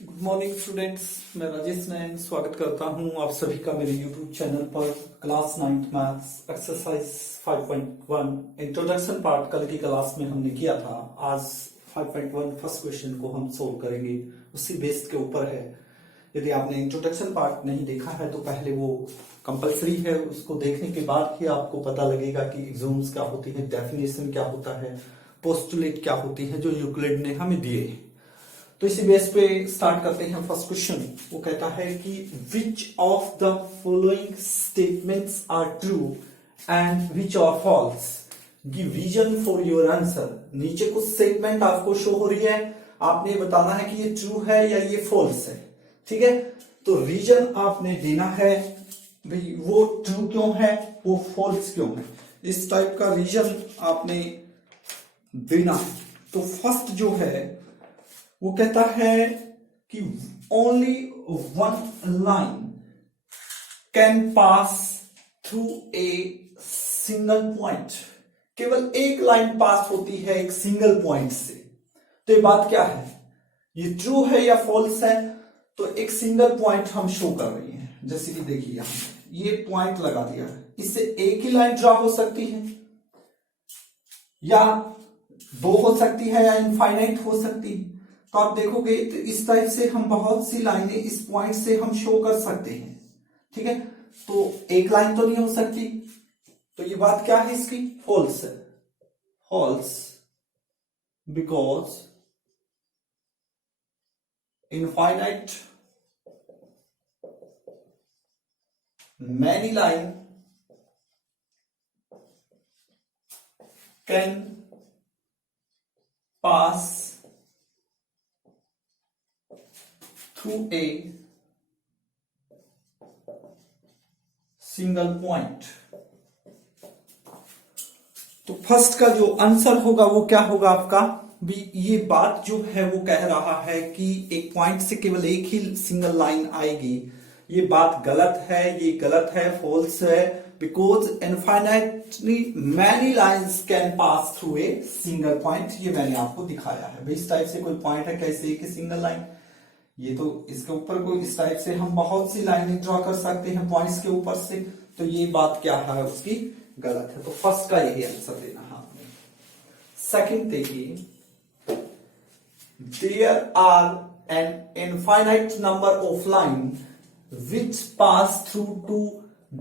Good morning students, मैं राजेश नैन स्वागत करता हूं आप सभी का मेरे यूट्यूब चैनल पर। Class 9th maths exercise 5.1 introduction part कल की क्लास में हमने किया था। आज 5.1 फर्स्ट क्वेश्चन को हम सोल्व करेंगे, उसी बेस्ड के ऊपर है। यदि आपने इंट्रोडक्शन पार्ट नहीं देखा है तो पहले वो कंपलसरी है, उसको देखने के बाद ही आपको पता लगेगा कि एग्जाम्स क्या होती है, डेफिनेशन क्या होता है, पोस्टुलेट क्या होती है जो यूक्लिड ने हमें दिए हैं। तो इसी बेस पे स्टार्ट करते हैं। फर्स्ट क्वेश्चन वो कहता है कि which of the following statements are true and which are false, give reason for your answer. नीचे कुछ स्टेटमेंट आपको शो हो रही है, आपने बताना है कि ये ट्रू है या ये फॉल्स है। ठीक है, तो रीजन आपने देना है, भाई वो ट्रू क्यों है, वो फॉल्स क्यों है, इस टाइप का रीजन आपने देना है। तो फर्स्ट जो है वो कहता है कि only one line can pass through a single point. केवल एक लाइन पास होती है एक सिंगल पॉइंट से। तो ये बात क्या है, ये ट्रू है या फॉल्स है? तो एक सिंगल पॉइंट हम शो कर रहे हैं, जैसे कि देखिए यहां ये पॉइंट लगा दिया है, इससे एक ही लाइन ड्रा हो सकती है या दो हो सकती है या इनफाइनाइट हो सकती है। तो आप देखोगे तो इस टाइप से हम बहुत सी लाइनें इस पॉइंट से हम शो कर सकते हैं। ठीक है, तो एक लाइन तो नहीं हो सकती। तो ये बात क्या है इसकी, फॉल्स है। False because infinite many line can pass through a single point। तो फर्स्ट का जो आंसर होगा वो क्या होगा आपका भी, ये बात जो है वो कह रहा है कि एक पॉइंट से केवल एक ही सिंगल लाइन आएगी। ये बात गलत है, ये गलत है, फॉल्स है। Because infinitely many lines can pass through a single point, ये मैंने आपको दिखाया है। भाई इस टाइप से कोई पॉइंट है, कैसे एक सिंगल लाइन, ये तो इसके ऊपर कोई इस टाइप से हम बहुत सी लाइनें ड्रॉ कर सकते हैं पॉइंट्स के ऊपर से। तो ये बात क्या है उसकी, गलत है। तो फर्स्ट का यही आंसर देना है आपने। सेकंड देखिए, there are an infinite number of line which pass through two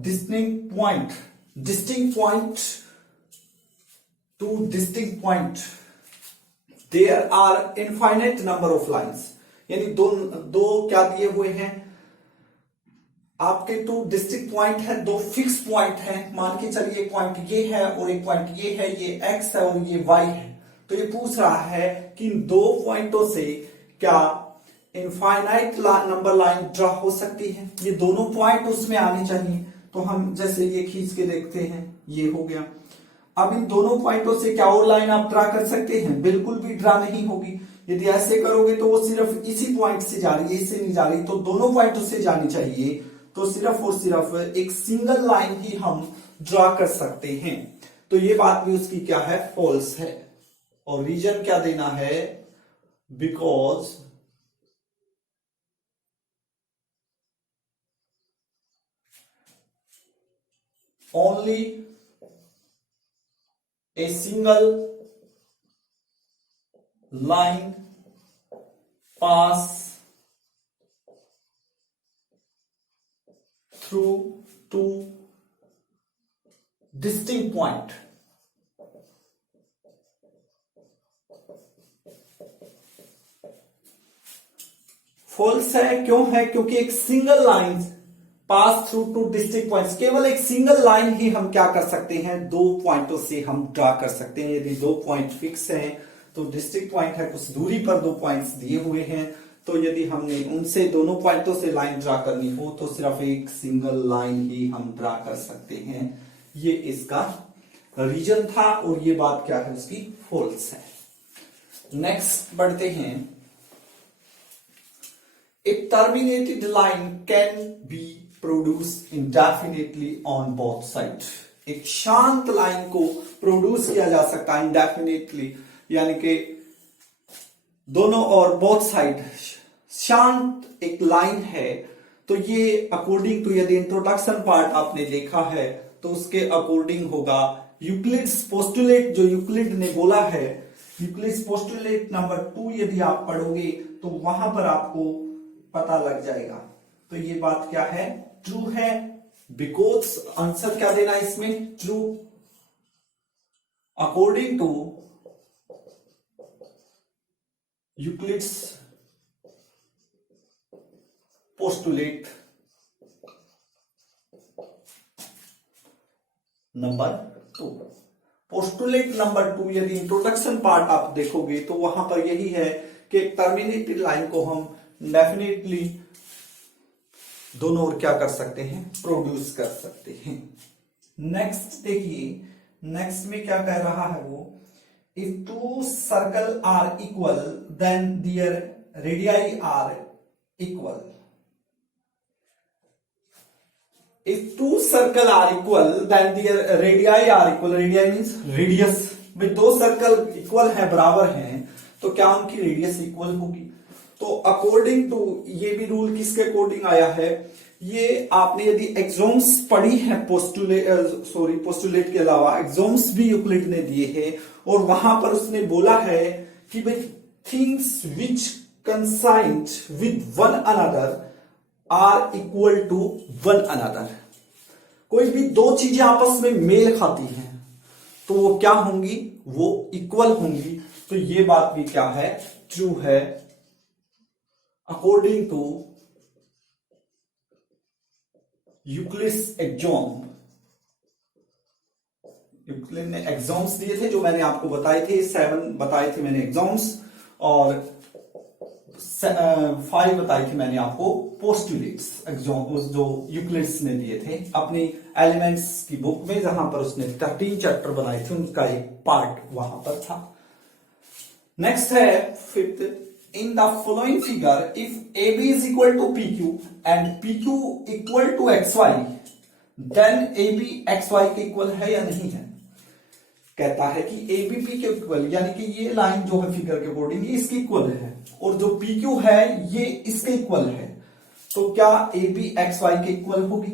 distinct point two distinct point. There are infinite number of lines, यानी दो क्या दिए हुए हैं आपके, टू डिस्ट्रिक्ट पॉइंट है, दो फिक्स पॉइंट है। मान के चलिए एक पॉइंट ये है और एक पॉइंट ये है, ये एक्स है और ये वाई है। तो ये पूछ रहा है कि इन दो पॉइंटों से क्या इनफाइनाइट नंबर लाइन ड्रा हो सकती है। ये दोनों पॉइंट उसमें आने चाहिए। तो हम जैसे ये खींच के देखते हैं, ये हो गया। अब इन दोनों पॉइंटों से क्या और लाइन आप ड्रा कर सकते हैं? बिल्कुल भी ड्रा नहीं होगी। यदि ऐसे करोगे तो वो सिर्फ इसी पॉइंट से जा रही है, इससे नहीं जा रही। तो दोनों पॉइंटों से जानी चाहिए। तो सिर्फ और सिर्फ एक सिंगल लाइन ही हम ड्रा कर सकते हैं। तो ये बात भी उसकी क्या है, फॉल्स है। और रीजन क्या देना है, because only a single line pass through two distinct point। False है, क्यों है? क्योंकि एक single line pass through two distinct points, केवल एक सिंगल लाइन ही हम क्या कर सकते हैं, दो पॉइंटों से हम ड्रा कर सकते हैं। यदि दो पॉइंट फिक्स हैं तो डिस्ट्रिक्ट पॉइंट है, कुछ दूरी पर दो पॉइंट्स दिए हुए हैं। तो यदि हमने उनसे दोनों पॉइंटों से लाइन ड्रा करनी हो तो सिर्फ एक सिंगल लाइन ही हम ड्रा कर सकते हैं। ये इसका रीजन था और ये बात क्या है उसकी, फॉल्स है। नेक्स्ट बढ़ते हैं। A terminated line can be produce indefinitely on both side. एक शांत लाइन को प्रोड्यूस किया जा सकता है इंडेफिनेटली, यानी कि दोनों और बोथ साइड शांत एक लाइन है, तो ये अकॉर्डिंग टू, यदि इंट्रोडक्शन पार्ट आपने देखा है तो उसके अकॉर्डिंग होगा यूक्लिड्स पोस्टुलेट, जो यूक्लिड ने बोला है, यूक्लिड्स पोस्टुलेट नंबर 2 यदि आप पढ़ोगे तो वहां पर आपको पता लग जाएगा। तो ये बात क्या है, ट्रू है, बिकॉज आंसर क्या देना है इसमें, true, according to Euclid's postulate number 2। Postulate number 2 यदि इंट्रोडक्शन पार्ट आप देखोगे तो वहां पर यही है कि एक टर्मिनेटेड लाइन को हम डेफिनेटली दोनों ओर क्या कर सकते हैं, प्रोड्यूस कर सकते हैं। नेक्स्ट देखिए, नेक्स्ट में क्या कह रहा है वो, if two circle are equal then their radii are equal. If two circle are equal, then their radii are equal. Radii means radius. भाई दो सर्कल इक्वल है, बराबर हैं, तो क्या उनकी रेडियस इक्वल होगी। तो अकॉर्डिंग टू, ये भी रूल किसके अकॉर्डिंग आया है, ये आपने यदि एक्सोम्स पढ़ी है पोस्टुलेट के अलावा एक्सोम्स भी यूक्लिड ने दिए हैं, और वहां पर उसने बोला है कि भाई things which coincide with one another are equal to one another. कोई भी दो चीजें आपस में मेल खाती हैं तो वो क्या होंगी, वो इक्वल होंगी। तो ये बात भी क्या है, ट्रू है, according to Euclid's axiom. Euclid ने एक्सोम्स दिए थे जो मैंने आपको बताए थे, 7 बताए थे मैंने एक्सोम्स, और 5 बताई थी मैंने आपको पोस्टुलेट्स, जो यूक्लिड्स ने दिए थे अपनी एलिमेंट्स की बुक में, जहां पर उसने 13 चैप्टर बनाए थे, उनका एक पार्ट वहां पर था। नेक्स्ट है 5th, in the following figure if A B is equal to P Q and P Q equal to X Y, then A B X Y के इक्वल है या नहीं है। कहता है कि ए बी पी के इक्वल, यानी कि ये लाइन जो है फिगर के अकॉर्डिंग ये इसके इक्वल है, और जो पी क्यू है ये इसके इक्वल है, तो क्या ए बी एक्स वाई के इक्वल होगी।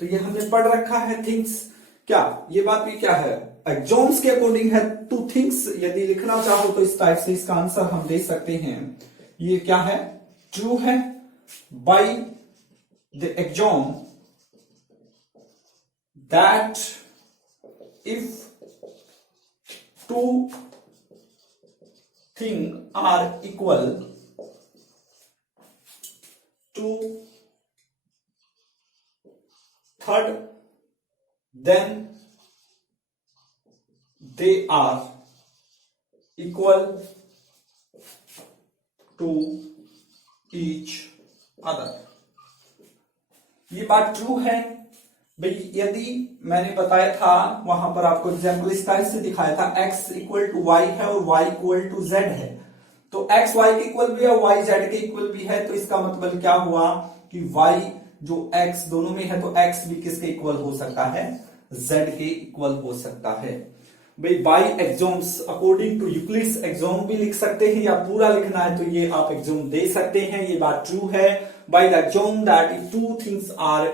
तो ये हमने पढ़ रखा है थिंग्स, क्या ये बात भी क्या है, एक्सोम्स के अकॉर्डिंग है टू थिंग्स। यदि लिखना चाहो तो इस टाइप से इसका आंसर हम दे सकते हैं, ये क्या है, ट्रू है, by the axiom that if two things are equal to third, then they are equal to each other। ये बात ट्रू है भाई। यदि मैंने बताया था वहां पर आपको एग्जाम्पल इस टाइप से दिखाया था, x इक्वल टू वाई है और y इक्वल टू z है, तो x y के इक्वल भी है, y z के इक्वल भी है, तो इसका मतलब क्या हुआ कि y जो x दोनों में है तो x भी किसके इक्वल हो सकता है, z के इक्वल हो सकता है। भाई by axioms, according to Euclid's axiom भी लिख सकते हैं, या पूरा लिखना है तो ये आप एक्सोम दे सकते हैं, ये बात ट्रू है। By the axiom that if two things are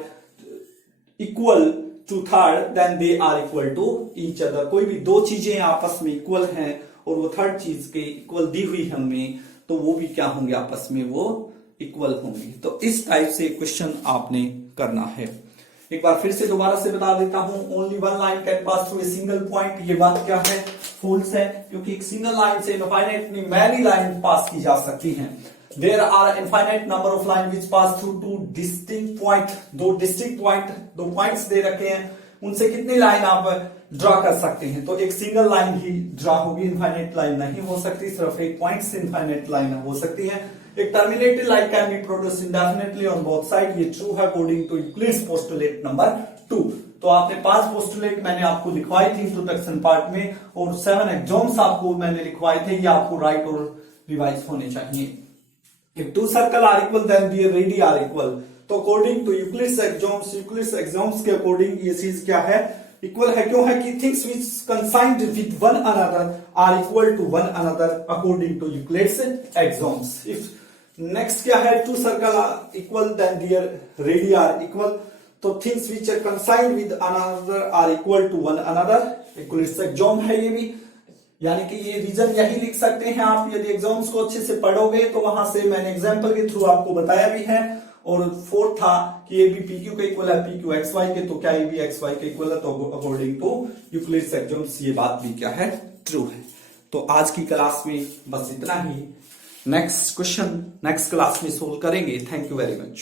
equal to third then they are equal to each other. कोई भी दो चीजें आपस में इक्वल हैं और वो थर्ड चीज के इक्वल दी हुई है हमें, तो वो भी क्या होंगे, आपस में वो इक्वल होंगी। तो इस टाइप से क्वेश्चन आपने करना है। एक बार फिर से दोबारा से बता देता हूं, only one line can pass through a single point, ये बात क्या है, फॉल्स है, क्योंकि एक सिंगल लाइन से इनफाइनाइटली मैनी लाइन पास की जा सकती हैं। There are infinite number of lines which pass through two distinct point, दो डिस्टिंक्ट पॉइंट, दो पॉइंट्स दे रखे हैं, उनसे कितनी लाइन आप ड्रा कर सकते हैं। तो एक सिंगल लाइन ही ड्रा होगी, इनफाइनाइट लाइन नहीं हो सकती, सिर्फ एक पॉइंट से इनफाइनाइट लाइन हो सकती है। एक terminated line can be produce indefinitely on both side, ये ट्रू है according to Euclid's postulate number 2। तो आपने 5 पोस्टुलेट मैंने आपको लिखवाई थी इंट्रोडक्शन पार्ट में, और 7 एक्सोम्स आपको मैंने लिखवाए थे, ये आपको राइट और रिवाइज होने चाहिए। If two circles are equal, then their radii are equal. तो अकॉर्डिंग टू यूक्लिड्स एक्सोम्स के अकॉर्डिंग ये चीज क्या है, इक्वल है। क्यों है कि things which coincide with one another are equal to one another according to Euclid's axioms. If next क्या है, two circle are equal then their radius are equal, तो things which are coincide with another are equal to one another, equalities exam है ये भी, यानी कि ये reason यही लिख सकते हैं आप यदि एग्जाम्स को अच्छे से पढ़ोगे तो वहां से मैंने एग्जांपल के थ्रू आपको बताया भी है। और फोर्थ था कि ये भी पी क्यू का इक्वल है पी क्यू एक्स वाई के, तो क्या ये भी एक्स वाई के इक्वल है, तो अकॉर्डिंग टू यूक्लिड्स एग्जाम्स ये बात भी क्या है, ट्रू है। तो आज की क्लास में बस इतना ही, नेक्स्ट क्वेश्चन नेक्स्ट क्लास में सोल्व करेंगे। Thank you very much.